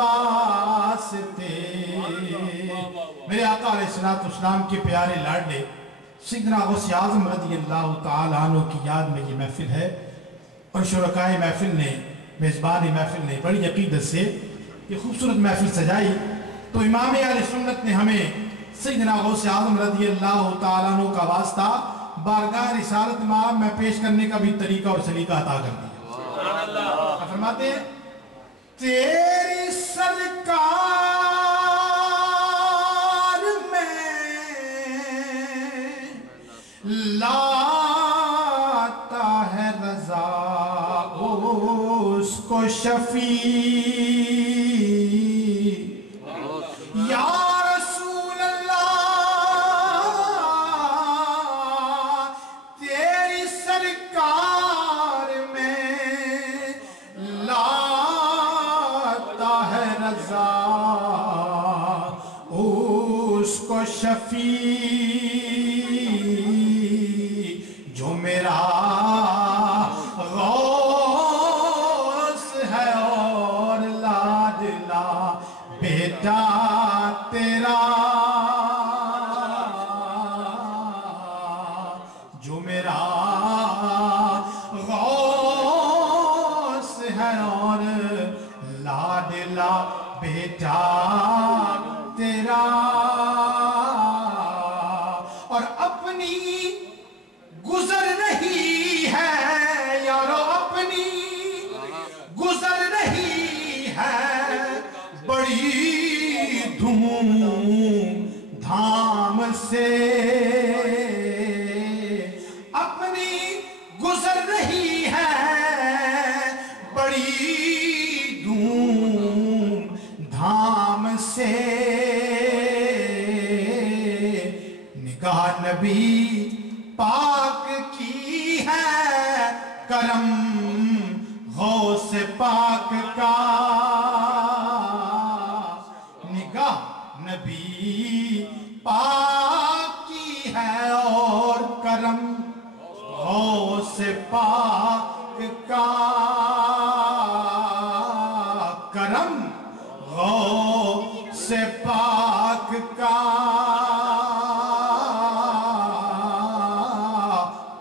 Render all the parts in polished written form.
واسطے میرے آقا علیہ السلام کے پیارے لاڈلے سیدنا غوث اعظم رضی اللہ تعالیٰ عنہ کی یاد میں یہ محفل ہے، اور شرکائے محفل نے، میزبان محفل نے بڑی عقیدت سے یہ خوبصورت محفل سجائی۔ تو امام اہل سنت نے ہمیں سیدنا غوث اعظم رضی اللہ تعالیٰ عنہ کا واسطہ بارگاہ رسالت میں پیش کرنے کا بھی طریقہ اور سلیقہ عطا کر دیا۔ فرماتے ہیں تیری سرکار میں لاتا ہے رضا اس کو شفیع، یا رسول اللہ تیری سرکار میں لاتا ہے رضا اس کو شفیع، جو میرا غوث ہے اور لاڈلا بیٹا تیرا، جو میرا غوث ہے اور لاڈلا بیٹا تیرا، اور اپنی گزر رہی ہے یارو، اپنی گزر رہی ہے بڑی دھوم دھام سے، اپنی گزر رہی ہے بڑی دھوم دھام سے، نگاہ نبی پاک کی ہے کرم غوث پاک کا، نگاہ نبی پاک کی ہے اور کرم غوث پاک کا، کرم غوث پاک کا،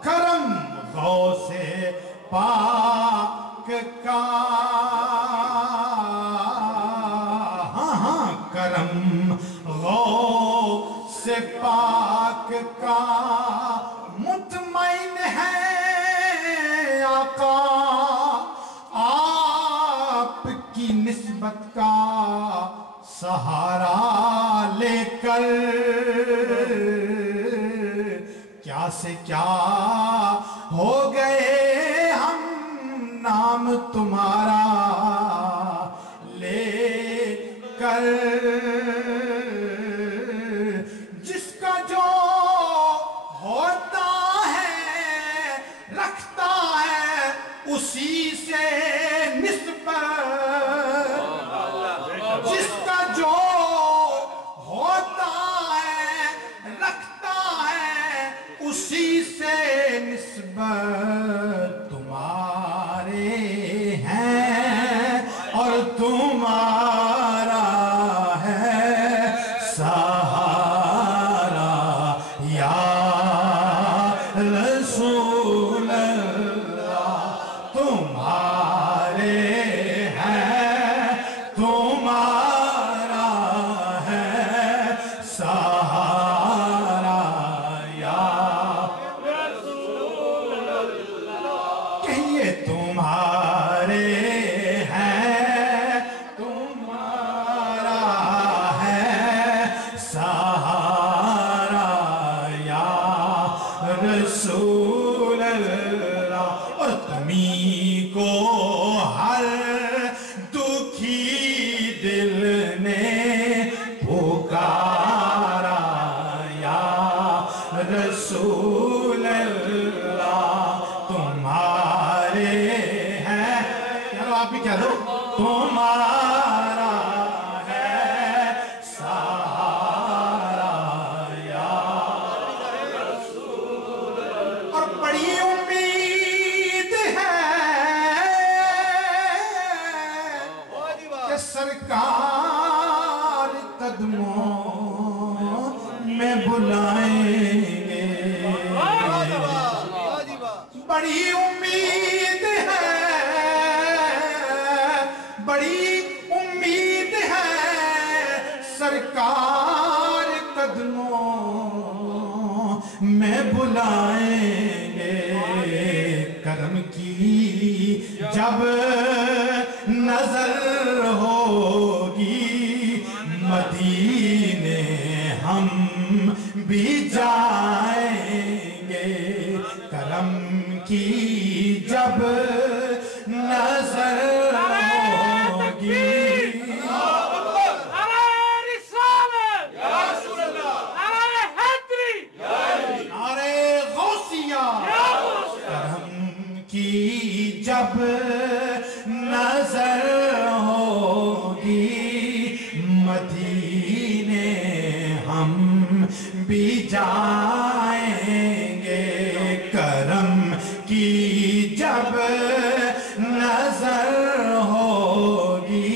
کرم غوث پاک کا، ہاں کرم غوث پاک کا، مطمئن ہے آقا آپ کی نسبت کا، سہارا لے کر کیا سے کیا ہو گئے ہم، نام تمہارا لے کر، جس کا جو ہوتا ہے رکھتا ہے اسی سے نسبت، جس کا جو ہوتا ہے رکھتا ہے اسی سے نسبت، تمہارے ہیں اور تمہارا ہے سہارا، یا رسول اللہ تمہارے ہیں، تمہارا ہے سہارا، یا رسول اللہ، کہیے تمہارے ہیں، تمہارا ہے سہارا، یا رسول اللہ، اور تمہیں کو ہر دکھی دل نے پکارا، یا رسول اللہ تمہارے ہیں، چلو آپ بھی کہہ دو، تمہارا ہے سہارا، یا رسول اللہ، اور بڑی امید ہے کہ سرکار سرکار قدموں میں بلائیں گے بڑی امید ہے بڑی امید ہے سرکار قدموں میں بلائیں گے کرم کی جب نظر ہوگی مدینے ہم بھی جائیں گے کرم کی جب نظر ہوگی جب نظر ہوگی مدینے ہم بھی جائیں گے کرم کی جب نظر ہوگی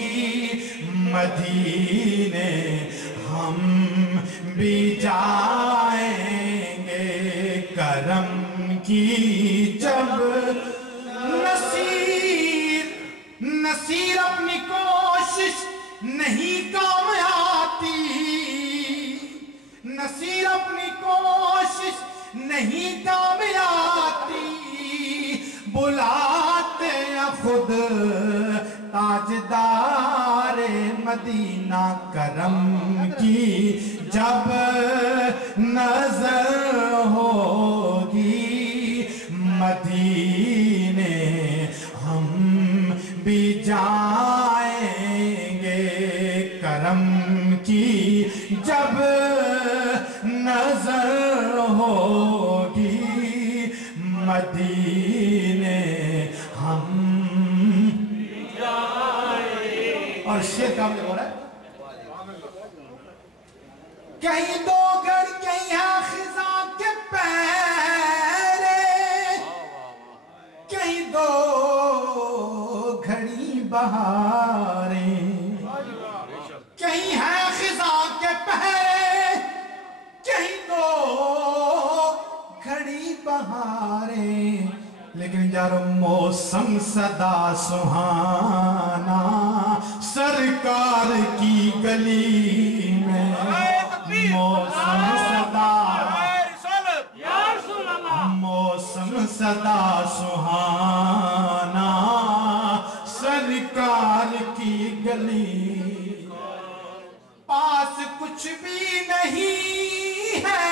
مدینے ہم بھی جائیں گے کرم کی جب نصیر اپنی کوشش نہیں کام آتی نصیر اپنی کوشش نہیں کام آتی بلاتے ہیں خود تاجدار مدینہ کرم کی جب نظر ہوگی مدینے ہم بھی جائیں گے کرم کی جب نظر ہوگی مدینے ہم بھی جائیں گے اور شیر کام لے ہو رہا ہے کہیں دو گھڑ کہیں ہے خزاں کے پیرے کہیں دو گھڑی بہاریں کہیں ہے خزاں کے پہرے کہیں دو گھڑی بہاریں لیکن یارو موسم صدا سہانا سرکار کی گلی میں موسم صدا سہانا سرکار کی گلی پاس کچھ بھی نہیں ہے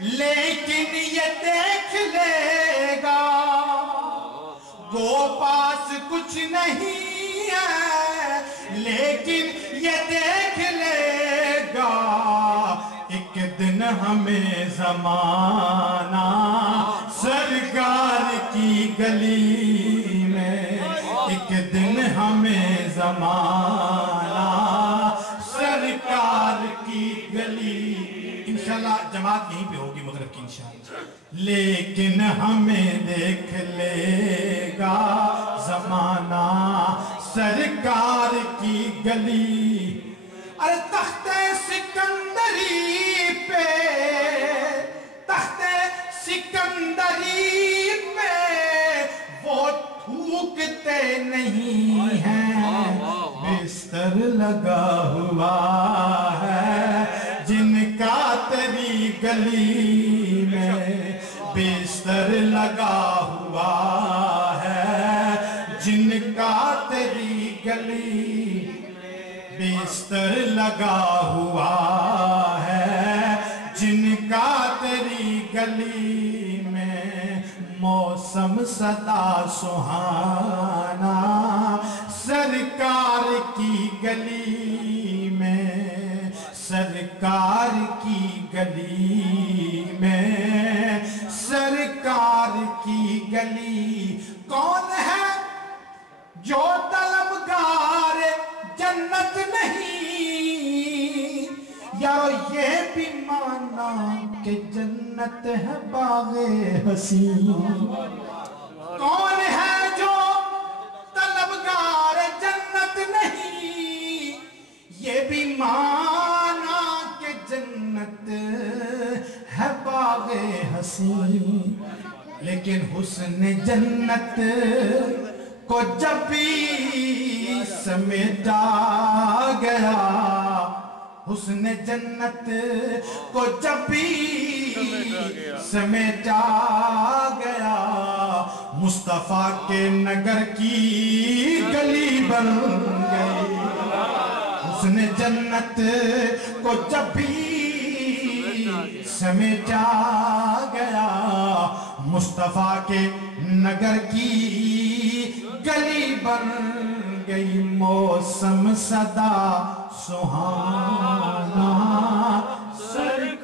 لیکن یہ دیکھ لے گا وہ پاس کچھ نہیں ہے لیکن یہ دیکھ لے گا ایک دن ہمیں زمانہ سرکار کی گلی میں ایک دن ہمیں زمانہ سرکار کی گلی انشاءاللہ جماعت یہیں پہ ہوگی مغرب کی انشاءاللہ لیکن ہمیں دیکھ لے گا زمانہ سرکار کی گلی ارے تخت سکندری پہ تخت سکندری پہ وہ تھوکتے نہیں ہیں بستر لگا ہوا ہے جن کا تیری گلی میں بستر لگا ہوا ہے جن کا تیری گلی بستر لگا ہوا ہے جن کا تیری گلی میں موسم صدا سہانا سرکار کی گلی میں سرکار کی گلی میں سرکار کی گلی کون ہے جو طلبگار جنت نہیں یارو یہ بھی مانا کہ جنت ہے باغ حسین کون ہے جو طلبگار جنت نہیں مانا کہ جنت ہے باغ حسین، لیکن حسن جنت کو جب بھی سمیٹا گیا، حسن جنت کو جب بھی سمیٹا گیا، مصطفیٰ کے نگر کی گلی بن گئی، حسن جنت کو جب بھی سمیٹا گیا، مصطفیٰ کے نگر کی گلی بن گئی، موسم صدا سہانا سرکار